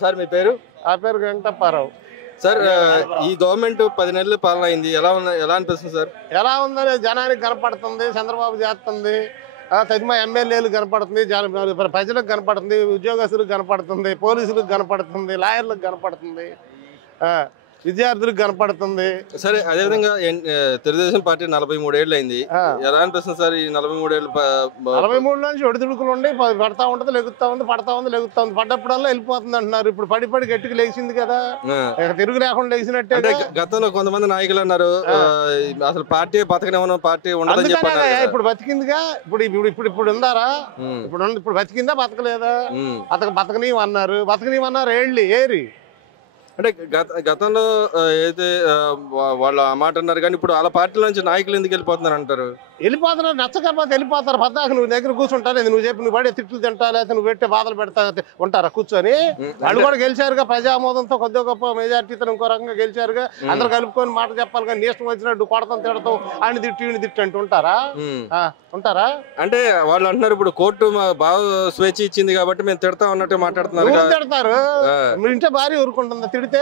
Sir మీ పేరు? ఆ పేరు వెంకటప్పారావు. సార్ ఈ గవర్నమెంట్ 10 నెలలు పాలన అయింది, ఎలా అనిపిస్తుంది సార్? ఎలా ఉందని జనానికి కనపడుతుంది, చంద్రబాబు చేస్తుంది, తదిమ ఎమ్మెల్యేలు కనపడుతుంది, ప్రజలకు కనపడుతుంది, ఉద్యోగస్తులకు కనపడుతుంది, పోలీసులకు కనపడుతుంది, లాయర్లకు కనపడుతుంది, విద్యార్థులకు కనపడుతుంది. సరే, అదేవిధంగా తెలుగుదేశం పార్టీ 43 ఏళ్ళు అయింది, ఎలా అనిపిస్తుంది సార్ ఈ 43 ఏళ్ళు? 43 నుంచి ఒడిదుడుకులు ఉండి పడతా ఉంటుంది, లెగుతా ఉంది, పడతా ఉంది, లెగుతా ఉంది. పడ్డప్పుడల్లా వెళ్ళిపోతుంది అంటున్నారు. ఇప్పుడు పడి గట్టికి లేచింది కదా, తిరుగు లేకుండా లేచినట్టే. గతంలో కొంతమంది నాయకులు అన్నారు అసలు పార్టీ బతకనివ్వను, పార్టీ ఉండదని చెప్పారు. ఇప్పుడు బతికిందిగా, ఇప్పుడు ఉందారా? ఇప్పుడు బతికిందా, బతకలేదా? బతకనీయమన్నారు ఏరి. అంటే గతంలో అయితే వాళ్ళు ఆ మాట అన్నారు, కానీ ఇప్పుడు వాళ్ళ పార్టీల నుంచి నాయకులు ఎందుకు వెళ్ళిపోతున్నారు అంటారు? వెళ్ళిపోతున్నారు, నచ్చకపోతే వెళ్ళిపోతారు. పద్దాక నువ్వు దగ్గర కూర్చుంటారు, నువ్వు చెప్పి నువ్వు పడే తిట్లు తింటా, లేకపోతే నువ్వు పెట్టే బాధలు పెడతా ఉంటారా కూర్చొని? వాళ్ళు కూడా గెలిచారుగా, ప్రజామోదంతో కొద్దిగా గొప్ప మెజార్టీతో ఇంకో రకంగా గెలిచారుగా. అందరు కలుపుకొని మాట చెప్పాలి, కానీ ఇష్టం వచ్చినట్టు కొడతాం, తిడతాం, ఆయన తిట్టి అంటూ ఉంటారా? అంటే వాళ్ళు అంటున్నారు ఇప్పుడు కోర్టు బాగా స్వేచ్ఛ ఇచ్చింది కాబట్టి మేము తిడతాం అన్నట్టు మాట్లాడుతున్నారు. తిడతారు, మీ ఇంట్లో భార్య ఊరుకుంటుందా? తిడితే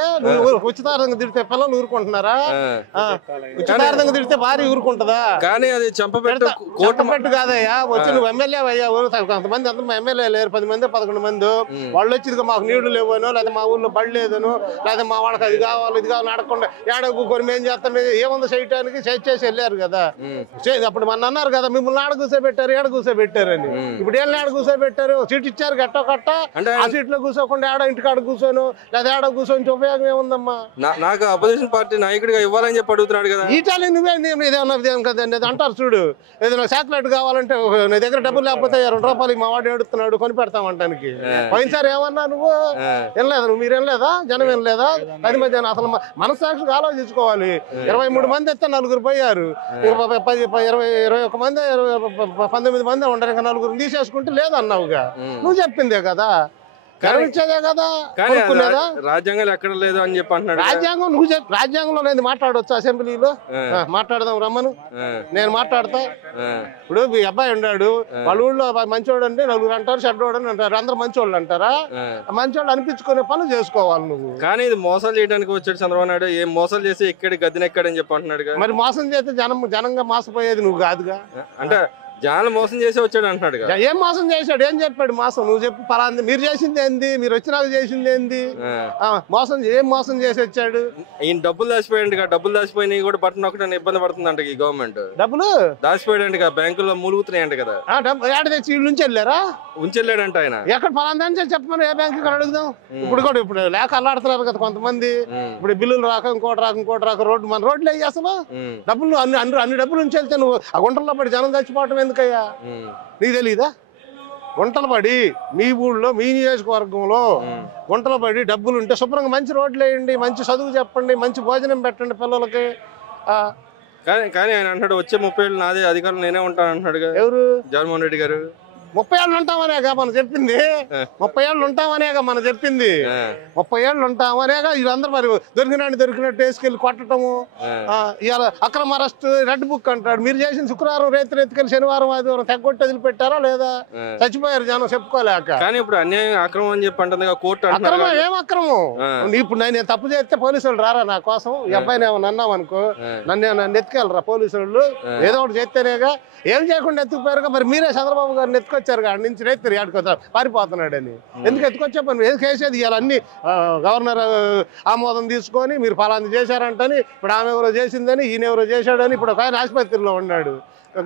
ఉచితార్థంగా తిడితే పిల్లలు ఊరుకుంటున్నారా? ఉచితార్థంగా తిడితే భార్య ఊరుకుంటుందా? కానీ అది చంపపెట్టు కాదయ్యా. వచ్చి నువ్వు ఎమ్మెల్యే అయ్యా, కొంతమంది అంత ఎమ్మెల్యే లేరు, 10 మంది 11 మంది. వాళ్ళు వచ్చి మాకు నీళ్లు లేవనో, లేదా మా ఊళ్ళో బడి లేదను, లేదా మా వాళ్ళకి అది కావాలి ఇది కావాలి అడగకుండా ఏడకు కొన్ని ఏం చేస్తాం, ఏముందో చేయటానికి చేసి వెళ్ళారు కదా. అప్పుడు మన అన్నారు కదా, మిమ్మల్ని ఆడ కూర్చోబెట్టారు, ఏడ కూర్చోబెట్టారని. ఇప్పుడు ఏళ్ళ ఆడ కూర్చోబెట్టారు, సీట్ ఇచ్చారు కట్ట ఆ సీట్ లో కూర్చోకుండా ఆడ ఇంటికాడ కూర్చోను, లేదా ఆడ కూర్చొని ఉపయోగం ఏముందమ్మా? నాకు అపోజిషన్ పార్టీ నాయకుడిగా ఇవ్వాలని చెప్పి అడుగుతున్నాడు కదా. ఈటాలి నువ్వే ఇదేమన్నా కదండి అంటారు. చూడు, ఏదైనా శాటిలైట్ కావాలంటే నీ దగ్గర డబ్బులు లేకపోతే 2 రూపాయలు మా వాడు ఏడుతున్నాడు కొని పెడతామంటానికి. పోయినసారి ఏమన్నా నువ్వు వినలేదా? మీరు వినలేదా? జనం వినలేదా? 10 మంది అసలు మనస్సాక్షిగా ఆలోచించుకోవాలి. 23 మంది అయితే 4 పోయారు, 21 మంది 19 మంది ఉండరు, ఇంకా 4 తీసేసుకుంటే లేదన్నావుగా. నువ్వు చెప్పిందే కదా, కనిపించేదే కదా. రాజ్యాంగం ఎక్కడ లేదు అని చెప్పి అంటున్నాడు. రాజ్యాంగం నువ్వు రాజ్యాంగంలో నేను మాట్లాడవచ్చు, అసెంబ్లీలో మాట్లాడదాం, రమ్మను, నేను మాట్లాడతా. ఇప్పుడు మీ అబ్బాయి ఉన్నాడు, వాళ్ళ ఊళ్ళో మంచోడు అంటే 4 అంటారు, చెడ్డోడు అని అంటారు. అందరూ మంచోళ్ళు అంటారా? మంచోళ్ళు అనిపించుకునే పనులు చేసుకోవాలి నువ్వు. కానీ ఇది మోసాలు చేయడానికి వచ్చాడు చంద్రబాబు నాయుడు. ఏం మోసాలు చేసి ఎక్కడి గద్దెనెక్కాడని చెప్పి అంటున్నాడు. మరి మోసం చేస్తే జనంగా మోసపోయేది నువ్వు కాదుగా. అంటే జనాలు మోసం చేసి వచ్చాడు అంటున్నాడు. ఏం మోసం చేశాడు? ఏం చెప్పాడు మోసం? నువ్వు చెప్పు. పలాంది మీరు చేసింది ఏంది? మీరు వచ్చినాక చేసింది ఏంది? ఏం మోసం చేసి వచ్చాడు? ఈయన డబ్బులు దాచిపోయినాయి కూడా బట్టన్ ఒకటి ఇబ్బంది పడుతుందంట ఈ గవర్నమెంట్. డబ్బులు దాచిపోయాడంట, బ్యాంకుల్లో మూలుగుతున్నాయంట కదా. ఏడ తెచ్చి వీళ్ళు ఉంచెళ్ళారా? ఉంచెళ్ళాడంట ఆయన. ఎక్కడ పలాందని చెప్పమని ఏ బ్యాంకు అడుగుదాం. ఇప్పుడు లేక అల్లాడుతున్నారు కదా కొంతమంది. ఇప్పుడు బిల్లులు రాక ఇంకోటి రాక రోడ్డు మన రోడ్లు అయ్యి అసలు డబ్బులు అన్ని డబ్బులు ఉంచెళ్తే నువ్వు ఆ గుంటల్లో పడి జనం చచ్చిపోవటం ఎందుకయ్యా? నీకు తెలీదా? గుంటలు పడి మీ ఊళ్ళో మీ నియోజకవర్గంలో గుంటలు పడి డబ్బులు ఉంటే శుభ్రంగా మంచి రోడ్లు వేయండి, మంచి చదువు చెప్పండి, మంచి భోజనం పెట్టండి పిల్లలకి. కానీ ఆయన అంటాడు వచ్చే 30 ఏళ్ళు నాదే అధికారులు నేనే ఉంటాను అంటున్నాడు. ఎవరు? జగన్మోహన్ రెడ్డి గారు. 30 ఏళ్ళు ఉంటామనేగా మనం చెప్పింది. 30 ఏళ్ళు ఉంటామనేగా మనం చెప్పింది. 30 ఏళ్ళు ఉంటామనేగా వీళ్ళందరూ మరి దొరికినట్టు వేసుకెళ్ళి కొట్టడము, ఇవాళ అక్రమ అరెస్ట్, రెడ్ బుక్ అంటాడు. మీరు చేసిన శుక్రవారం రేత్రి ఎత్తుకెళ్ళి శనివారం ఆదివారం తెగొట్టి వదిలిపెట్టారా లేదా? చచ్చిపోయారు జనం చెప్పుకోలేక. కానీ ఇప్పుడు అన్యాయం అక్రమం అని చెప్పి అంటుంది కోర్టు. అక్రమం ఏం అక్రమం? ఇప్పుడు నేను తప్పు చేస్తే పోలీసులు రారా నా కోసం? ఈ అబ్బాయిని ఏమన్నా అన్నామనుకో నన్ను ఎత్తుకెళ్ళరా పోలీసు వాళ్ళు? ఏదో ఒకటి చేస్తేనేగా. ఏం చేయకుండా ఎత్తుకుపోయారుగా. మరి మీరే చంద్రబాబు గారిని ఎత్తుకొచ్చారు కాడి నుంచి రైతు ఆడుకోతారు పారిపోతున్నాడని. ఎందుకు ఎత్తుకొచ్చే పని? ఏం చేసేది ఇవాళ అన్ని గవర్నర్ ఆమోదం తీసుకొని మీరు ఫలాంది చేశారంటని, ఇప్పుడు ఆమె ఎవరో చేసిందని, ఈయన ఎవరో చేశాడని, ఇప్పుడు ఒక ఆయన ఆసుపత్రిలో ఉన్నాడు.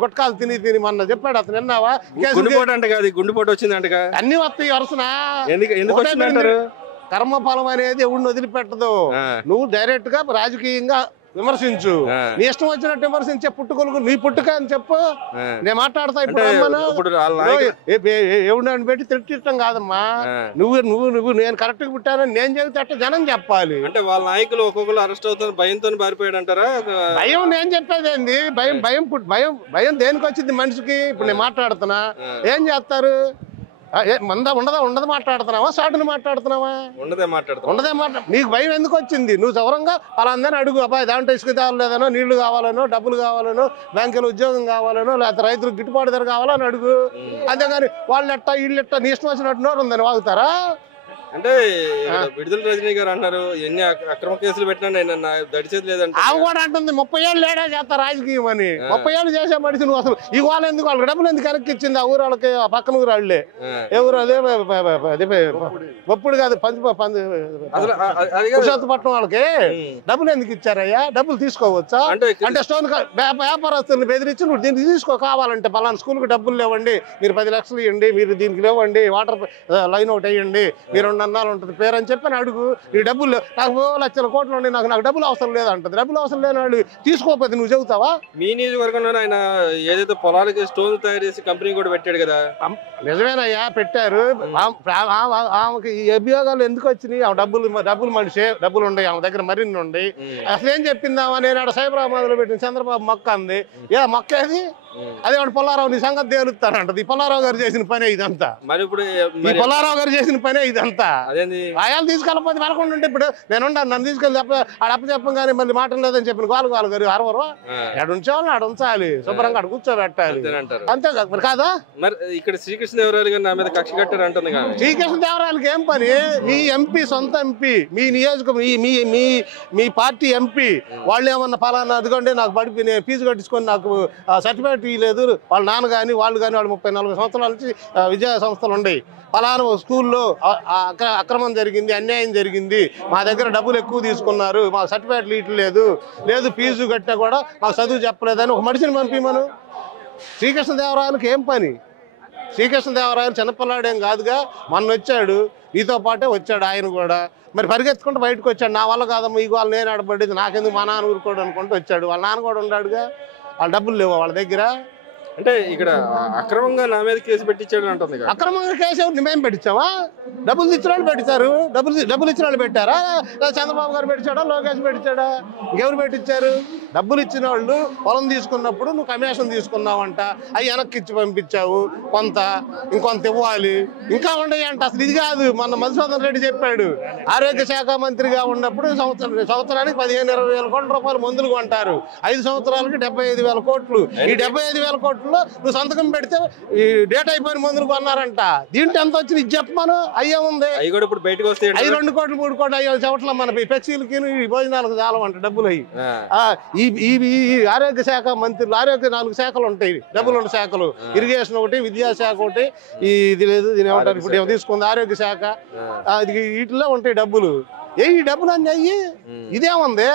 గుట్కాలు తిని మొన్న చెప్పాడు. అతను విన్నావా? గుండెపోటు వచ్చిందంట. అన్ని వస్తాయి వరుసనా. ఎందుకు కర్మఫలం అనేది ఎవరిని వదిలిపెట్టదు. నువ్వు డైరెక్ట్ గా రాజకీయంగా విమర్శించు, నీ ఇష్టం వచ్చినట్టు విమర్శించే పుట్టుకొలుగు నీ పుట్టుక అని చెప్పు. నేను మాట్లాడతా. ఇప్పుడు ఎవరిని పెట్టి తిట్టడం కాదమ్మా. నువ్వు నేను కరెక్ట్ గా పుట్టానని నేను చెబితే అట్ట జనం చెప్పాలి. అంటే వాళ్ళ నాయకులు ఒక్కొక్కరు అరెస్ట్ అవుతారు, భయంతో పారిపోయాడు అంటారా? భయం నేను చెప్పేది ఏంది? భయం దేనికి వచ్చింది మనిషికి? ఇప్పుడు నేను మాట్లాడుతున్నా, ఏం చేస్తారు? ఉండదు మాట్లాడుతున్నావా? సాటును మాట్లాడుతున్నావా? ఉండదే నీకు భయం ఎందుకు వచ్చింది? నువ్వు సౌరంగా అలా అందరినీ అడుగు. అబ్బాయి దాంట్లో ఇసుక తాగలేదనో, నీళ్లు కావాలనో, డబ్బులు కావాలనో, బ్యాంకులో ఉద్యోగం కావాలనో, లేకపోతే రైతులకు గిట్టుబాటు ధర కావాలని అడుగు. అంతేగాని వాళ్ళు ఎట్టా వీళ్ళు ఎట్టా నీ ఇష్టం వచ్చినట్టు నోరు ఉందని వాగుతారా? అంటే విడుదల రజనీ గారు అన్నారు ఎన్ని అక్రమ కేసులు పెట్టినా దడిచేది లేదంటే ఆమె కూడా అంటుంది 30 ఏళ్ళు లేడా చేస్తా రాజకీయం అని 30 ఏళ్ళు చేసే మనిషి నువ్వు అసలు ఈ వాళ్ళ ఎందుకు వాళ్ళకి డబ్బులు ఎందుకు వెనక్కి ఇచ్చింది ఆ ఊరు వాళ్ళకి పక్కన ఊరు వాళ్ళే ఎవరు అదే ఒప్పుడు కాదు పురుషోత్తపట్నం వాళ్ళకి డబ్బులు ఎందుకు ఇచ్చారయ్యా డబ్బులు తీసుకోవచ్చా అంటే స్టోన్ వ్యాపారస్తులను బెదిరించి నువ్వు దీనికి తీసుకో కావాలంటే పలానా స్కూల్కి డబ్బులు లేవండి మీరు 10 లక్షలు ఇవ్వండి మీరు దీనికి లేవండి వాటర్ లైన్ ఒకటి వేయండి మీరు 2 అన్నాలు ఉంటుంది పేరు అని చెప్పి అడుగు ఈ డబ్బులు నాకు లక్షల కోట్లు ఉండి నాకు డబ్బులు అవసరం లేదంటది డబ్బులు అవసరం లేని వాళ్ళు తీసుకోకపోతే నువ్వు చెబుతావా మీ నియోజకవర్గంలో ఆయన ఏదైతే పొలాలకి స్టోన్ తయారు చేసి కంపెనీ కూడా పెట్టాడు కదా నిజమేనయ్యా పెట్టారు ఆమెకి ఈ అభియోగాలు ఎందుకు వచ్చినాయి ఆమె డబ్బులు మనిషి డబ్బులు ఉన్నాయి ఆమె దగ్గర మరిన్ని ఉన్నాయి అసలు ఏం చెప్పిందామా నేను ఆడ సైబరాబాద్లో పెట్టిన చంద్రబాబు మొక్క అంది మొక్క ఏది అదే వాడు పుల్లారావు నీ సంగతి తేలుతానంటది ఈ పుల్లారావు గారు చేసిన పనే ఇదంతా మరి ఇప్పుడు ఈ పుల్లారావు గారు చేసిన పనే ఇదంతా ఆయాలు తీసుకెళ్ళకపోతే వెళ్ళకుండా ఉంటే ఇప్పుడు నేను నన్ను తీసుకెళ్ళి ఆడ అప్ప చెప్పగానే మళ్ళీ మాట లేదని చెప్పిన వాళ్ళు గారు అరవరు ఆడ ఉంచేవాళ్ళు ఆడ ఉంచాలి శుభ్రంగా ఆడ కూర్చోబెట్టాలి అంతే కదా మరి కాదా మరి ఇక్కడ శ్రీకృష్ణదేవరాయలు గారు నా మీద కక్ష కట్టారు అంటుంది శ్రీకృష్ణదేవరాయలకి ఏం పని మీ ఎంపీ సొంత ఎంపీ మీ నియోజకవర్గం మీ పార్టీ ఎంపీ వాళ్ళు ఏమన్నా ఫలానా అదిగోండి నాకు బడిపి నేను ఫీజు కట్టించుకొని నాకు సర్టిఫికేట్ లేదు వాళ్ళ నాన్న కానీ వాళ్ళు 34 సంవత్సరాల నుంచి విద్యా సంస్థలు ఉన్నాయి ఫలానా స్కూల్లో అక్రమం జరిగింది అన్యాయం జరిగింది మా దగ్గర డబ్బులు ఎక్కువ తీసుకున్నారు మాకు సర్టిఫికేట్లు లేదు ఫీజు కట్టినా కూడా మాకు చదువు చెప్పలేదని ఒక మనిషిని పంపిమను శ్రీకృష్ణదేవరాయలకి ఏం పని శ్రీకృష్ణదేవరాయలు చిన్నపిల్లాడేం కాదుగా మొన్న వచ్చాడు నీతో పాటే వచ్చాడు ఆయన కూడా మరి పరిగెత్తుకుంటూ బయటకు వచ్చాడు నా వల్ల కాదమ్మా ఈ వాళ్ళు నేను ఆడబడ్డేది నాకెందుకు మా నాన్న ఊరుకోడు అనుకుంటూ వచ్చాడు వాళ్ళ నాన్న కూడా ఉన్నాడుగా వాళ్ళ డబ్బులు లేవు వాళ్ళ దగ్గర అంటే ఇక్కడ అక్రమంగా నా మీద కేసు పెట్టించాడు అంటుంది అక్రమంగా కేసు మేమేం పెట్టించావా డబ్బులు ఇచ్చిన వాళ్ళు పెట్టించారు డబ్బులు ఇచ్చిన వాళ్ళు పెట్టారా చంద్రబాబు గారు పెట్టించాడా లోకేష్ పెట్టించాడా ఇంకెవరు పెట్టించారు డబ్బులు ఇచ్చిన వాళ్ళు పొలం తీసుకున్నప్పుడు నువ్వు కమిషన్ తీసుకున్నావంట అవి వెనక్కి ఇచ్చి పంపించావు కొంత ఇంకొంత ఇవ్వాలి ఇంకా ఉండయి అంట అసలు ఇది కాదు మొన్న మధుసూదన్ రెడ్డి చెప్పాడు ఆరోగ్య శాఖ మంత్రిగా ఉన్నప్పుడు సంవత్సరానికి 15-20 వేల కోట్ల రూపాయలు మందులు కొంటారు 5 సంవత్సరాలకి 75,000 కోట్లు ఈ 75,000 కోట్లు నువ్వు సంతకం పెడితే ఈ డేట్ అయిపోయిన మందులు కొన్నారంట దీంట్లో ఎంత వచ్చింది ఇది చెప్పమను అయ్యే ఉంది ఇప్పుడు బయటకు వస్తే 2 కోట్లు 3 కోట్లు అయ్యే చెప్పట్లా మన పెచ్చులకి భోజనాలకు చాలమంట డబ్బులు అయ్యి ఈ ఆరోగ్య శాఖ మంత్రులు ఆరోగ్య 4 శాఖలు ఉంటాయి డబ్బులు ఉన్న శాఖలు ఇరిగేషన్ ఒకటి విద్యాశాఖ ఒకటి ఇది లేదు దీని ఏమంటారు ఇప్పుడు తీసుకుంది ఆరోగ్య శాఖ వీటిలో ఉంటాయి డబ్బులు ఈ డబ్బులు అన్నీ అయ్యి ఇదేముంది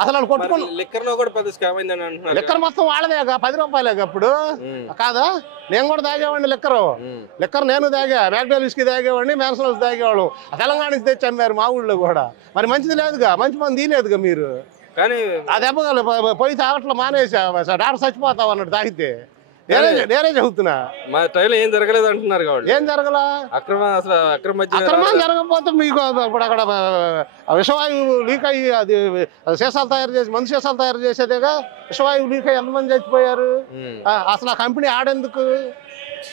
అసలు వాళ్ళు కొట్టుకుని లెక్కర్ మొత్తం వాళ్ళదేగా 10 రూపాయలేగా అప్పుడు కాదా నేను కూడా తాగేవాడిని లెక్కర్ నేను తాగా మ్యాక్డోనల్డ్స్కి తాగేవాడిని మ్యాన్సనల్స్ తాగేవాడు తెలంగాణకి తెచ్చి అమ్మారు మా ఊళ్ళో కూడా మరి మంచిది లేదుగా మంచి మంది తీయలేదుగా మీరు కానీ ఆ దెబ్బగలు పోయి తాగట్లో మానేసా డాక్టర్ చచ్చిపోతావు అన్నట్టు తాగితే నేనే చెబుతున్నా మా ట్రైల్ ఏం జరగలేదు అంటున్నారు ఏం జరగలా అక్రమం జరగకపోతే మీకు ఇప్పుడు అక్కడ విషవాయువు లీక్ అయ్యి అది సీసాలు తయారు చేసి మందు సీసాలు తయారు చేసేదేగా విషవాయువు లీక్ అయ్యి ఎంతమంది చచ్చిపోయారు అసలు ఆ కంపెనీ ఆడేందుకు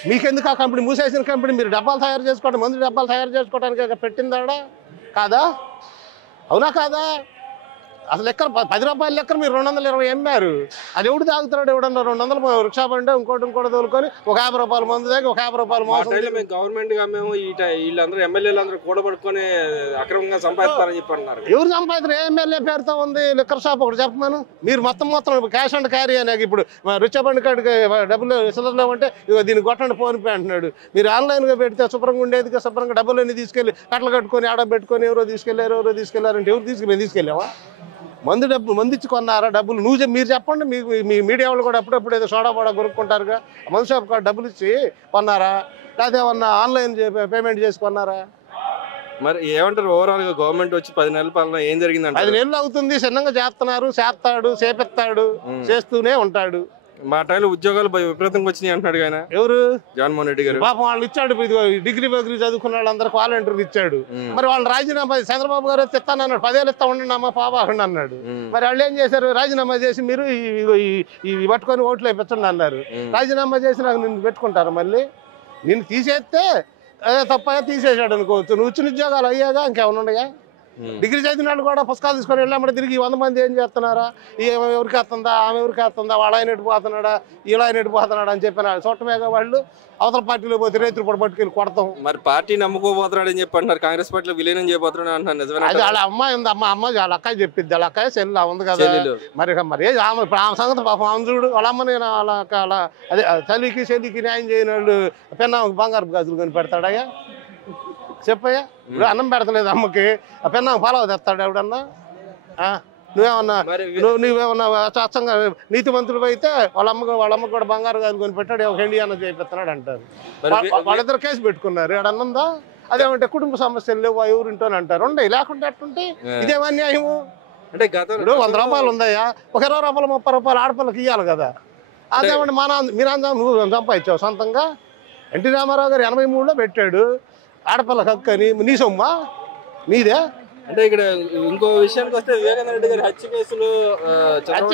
మీకెందుకు ఆ కంపెనీ మూసేసిన కంపెనీ మీరు డబ్బాలు తయారు చేసుకోవడం మందు డబ్బాలు తయారు చేసుకోవడానికి పెట్టిందాడా కాదా అవునా కాదా అసలు లెక్కర్ 10 రూపాయల లెక్కర్ మీరు 220 అమ్మారు అది ఎవడు తాగుతాడు ఎవడన్నా 200 రిక్షా బండి ఇంకోటి తోలుకొని ఒక 50 రూపాయల మందు దగ్గర ఒక 50 రూపాయలు మోసం గవర్నమెంట్ గా మేము వీళ్ళందరూ ఎమ్మెల్యేలు అందరూ కూడబడుకొని అక్రమంగా సంపాదిస్తారని చెప్పి అన్నారు ఎవరు సంపాదిస్తారు ఎమ్మెల్యే పేరుతో ఉంది లిక్కర్ షాప్ ఒకటి చెప్పమను మీరు మొత్తం క్యాష్ అండ్ క్యారీ అనేది ఇప్పుడు రిక్షా బండి కాడికి డబ్బులు ఇసలేమంటే దీన్ని కొట్టండి ఫోన్ పే అంటున్నాడు మీరు ఆన్లైన్గా పెడితే శుభ్రంగా ఉండేది శుభ్రంగా డబ్బులు అన్ని తీసుకెళ్ళి కట్టలు కట్టుకొని ఆడ పెట్టుకొని ఎవరో తీసుకెళ్లారంటే ఎవరు తీసుకెళ్ళావా మందు ఇచ్చి కొన్నారా డబ్బులు మీరు చెప్పండి మీ మీడియా వాళ్ళు కూడా అప్పుడప్పుడు ఏదో సోడా బోడా కొనుక్కుంటారుగా మందు షాప్ కాడ డబ్బులు ఇచ్చి కొన్నారా లేకపోతే ఏమన్నా ఆన్లైన్ పేమెంట్ చేసి కొన్నారా మరి ఏమంటారు ఓవరాల్ గా గవర్నమెంట్ వచ్చి 10 నెలల పాలన ఏం జరిగిందంటే 10 నెలలు అవుతుంది చిన్నగా చేస్తాడు చేపెత్తాడు చేస్తూనే ఉంటాడు మా టైంలో ఉద్యోగాలు విపరీతంగా వచ్చినాయి అంటున్నాడు ఆయన ఎవరు జగన్మోహన్ రెడ్డి గారు పాపం వాళ్ళు ఇచ్చాడు డిగ్రీ చదువుకున్న వాళ్ళందరూ వాలంటీర్లు ఇచ్చాడు మరి వాళ్ళు రాజీనామా చంద్రబాబు గారు ఇస్తానన్నాడు 10 ఏళ్ళు ఇస్తా ఉండండి అమ్మా పాపండి అన్నాడు మరి వాళ్ళు ఏం చేశారు రాజీనామా చేసి మీరు ఇవి పట్టుకొని ఓట్లు వేయించండి అన్నారు రాజీనామా చేసి నాకు నిన్ను పెట్టుకుంటారు మళ్ళీ నిన్ను తీసేస్తే తప్పగా తీసేసాడు అనుకోవచ్చు నువ్వు ఇచ్చిన ఉద్యోగాలు అయ్యాగా ఇంకేమన్నా ఉన్నాయా డిగ్రీ చదివిన వాళ్ళు కూడా పుస్తకాలు తీసుకొని వెళ్ళామంటే తిరిగి 100 మంది ఏం చేస్తున్నారా, ఎవరికి వస్తుందా, ఆమె ఎవరికి వస్తుందా, వాడు ఆయన ఎట్టుపోతున్నాడా, ఇలా ఆయన ఎట్టుపోతున్నాడా అని చెప్పిన చూడటమేగా వాళ్ళు అవతల పార్టీలో పోతే రైతులు కూడా పట్టుకెళ్ళి కొడతాం. మరి పార్టీ నమ్ముకోబోతున్నాడు అని చెప్పి అంటున్నారు, కాంగ్రెస్ పార్టీలో విలీనం చేయబోతున్నాడు అంటున్నారు, నిజమేనా? అది వాళ్ళ అమ్మాయి ఉంది, అమ్మ వాళ్ళ అక్కయ్య చెప్పిద్ది, వాళ్ళ అక్కయ్య చెల్లి ఉంది కదా. మరి ఆమె ఇప్పుడు ఆమె సంగతి పాపం ఆమె చూడు, వాళ్ళ అమ్మని వాళ్ళ అదే చలికి చెల్లికి న్యాయం చేయని వాళ్ళు పెన్నామకి బంగారు గాజులు కొని పెడతాడయ్యా చెప్పయ్యా. ఇప్పుడు అన్నం పెడతలేదు అమ్మకి, ఆ పెన్నామకి పలావు తెస్తాడు ఎవడన్నా? నువ్వేమన్నా అచ్చంగా నీతిమంతుడు అయితే వాళ్ళ అమ్మకు కూడా బంగారు గాజులు కొని పెట్టాడు, ఒక ఇండియా అన్న చేపిస్తున్నాడు అంటారు. వాళ్ళిద్దరు కేసు పెట్టుకున్నారు, ఏడన్నందా? అదేమంటే కుటుంబ సమస్యలు లేవు ఎవరింటోని అంటారు. ఉండయి లేకుంటే ఎట్టుంటే ఇదేమో అన్యాయము. అంటే ఇప్పుడు 100 రూపాయలు ఉందయ్యా, ఒక 20 రూపాయలు 30 రూపాయలు ఆడపిల్లకి ఇవ్వాలి కదా. అదేమంటే మీరంతా నువ్వు సంపాదించావు సొంతంగా. ఎన్టీ రామారావు గారు 83లో పెట్టాడు ఆడపిల్లకి హక్కు అని. నీ సొమ్మా నీదే? అంటే ఇక్కడ ఇంకో విషయానికి వస్తే వివేకానంద రెడ్డి గారి హత్య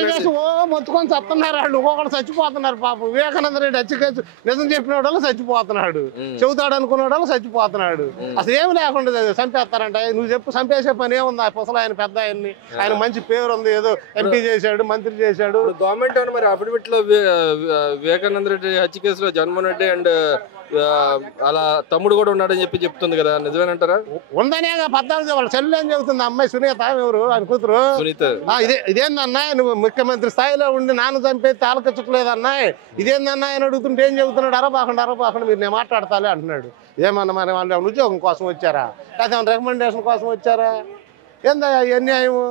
కేసు మొత్తుకొని చస్తున్నారు వాళ్ళు, ఒక్కొక్కరు చచ్చిపోతున్నారు పాపం. వివేకానంద రెడ్డి హత్య కేసు నిజం చెప్పిన వాళ్ళు చచ్చిపోతున్నాడు, చెబుతాడు అనుకున్న వాళ్ళు చచ్చిపోతున్నాడు. అసలు ఏమి లేకుండా చంపేస్తారంట. నువ్వు చెప్పు, చంపేసే పని ఏముంది? అసలు ఆయన పెద్ద ఆయన మంచి పేరు ఉంది, ఏదో ఎంపీ చేశాడు, మంత్రి చేశాడు. గవర్నమెంట్ మరి అఫిడవిట్ లో వివేకానంద రెడ్డి హత్య కేసులో జగన్మోహన్ రెడ్డి అండ్ అలా తమ్ముడు కూడా ఉన్నాడని చెప్పి చెప్తుంది కదా, నిజమేనంటారా? ఉందనే 14 వాళ్ళ చెల్లి అని చెబుతుంది అమ్మాయి సునీత, ఎవరు ఆయన కూతురు సునీత. ఇదేందన్నా నువ్వు ముఖ్యమంత్రి స్థాయిలో ఉండి నాన్న చంపేస్తే ఆలకించట్లేదన్నా, ఇదేందన్నా ఆయన అడుగుతుంటే ఏం చెబుతున్నాడు? అరబాకుండా మీరు నేను మాట్లాడతాలే అంటున్నాడు. ఏమన్నా మరి వాళ్ళు ఉద్యోగం కోసం వచ్చారా, లేకపోతే రికమెండేషన్ కోసం వచ్చారా? ఏందా ఈ అన్యాయము?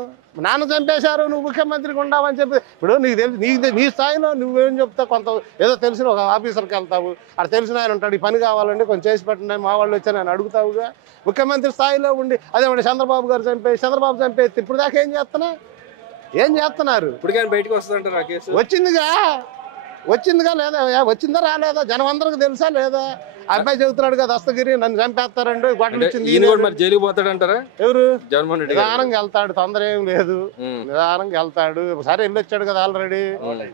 నాన్న చంపేశారు, నువ్వు ముఖ్యమంత్రికి ఉండవని చెప్పి. ఇప్పుడు నీకు తెలుసు, నీ స్థాయిలో నువ్వేం చెప్తావు? కొంత ఏదో తెలిసిన ఒక ఆఫీసర్కి వెళ్తావు, అక్కడ తెలిసిన ఆయన ఉంటాడు, ఈ పని కావాలండి కొంచెం చేసి పెట్టండి, మా వాళ్ళు వచ్చారు అని అడుగుతావుగా. ముఖ్యమంత్రి స్థాయిలో ఉండి అదేమంటే చంద్రబాబు గారు చంద్రబాబు చంపేస్తే ఇప్పుడు దాకా ఏం చేస్తున్నారు? ఇప్పుడు కానీ బయటకు వస్తుందంటారు ఆ కేసు. వచ్చిందిగా లేదా? వచ్చిందా రాలేదా? జనం అందరికి తెలుసా లేదా? అబ్బాయి చెబుతున్నాడు కదా దస్తగిరి నన్ను చంపేస్తారండి, గొడవలు ఇచ్చింది. జైలుకి పోతాడంటారా? ఎవరు? జగన్మోహన్ రెడ్డి నిదానంగా వెళ్తాడు, తొందర ఏం లేదు, నిదానంగా వెళ్తాడు. ఒకసారి వెళ్ళొచ్చాడు కదా ఆల్రెడీ,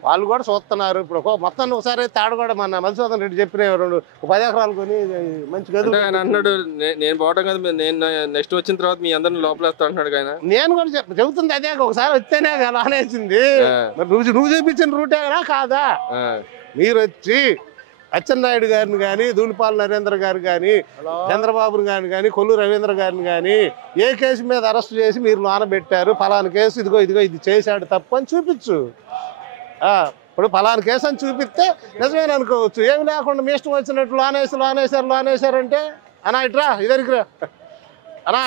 వాళ్ళు కూడా చూస్తున్నారు. ఇప్పుడు మొత్తం ఒకసారి తాడు కూడా మన మధుసూదన్ రెడ్డి చెప్పిన 10 ఎకరాలు కొని మంచి గదులు అన్నాడు. నేను పోవడం కదా, నేను నెక్స్ట్ వచ్చిన తర్వాత మీ అందరిని లోపలేస్తా అంటున్నాడు ఆయన. నేను కూడా చెబుతుంది అదే, ఒకసారి వస్తేనే కదా అనేసింది. నువ్వు చూపించిన రూటే కాదా? మీరు వచ్చి అచ్చెన్నాయుడు గారిని కానీ, ధూళిపాల నరేంద్ర గారు కానీ, చంద్రబాబుని కానీ, కొల్లు రవీంద్ర గారిని కానీ ఏ కేసు మీద అరెస్ట్ చేసి మీరు లోనబెట్టారు, ఫలానా కేసు ఇదిగో ఇది చేశాడు తప్పు అని చూపించు. ఇప్పుడు ఫలానా కేసు అని చూపిస్తే నిజమేనా అనుకోవచ్చు. ఏమి లేకుండా మీ ఇష్టం వచ్చినట్టు లోనేశారంటే అన్నా ఇట్రా ఇద్దరికి రా అన్నా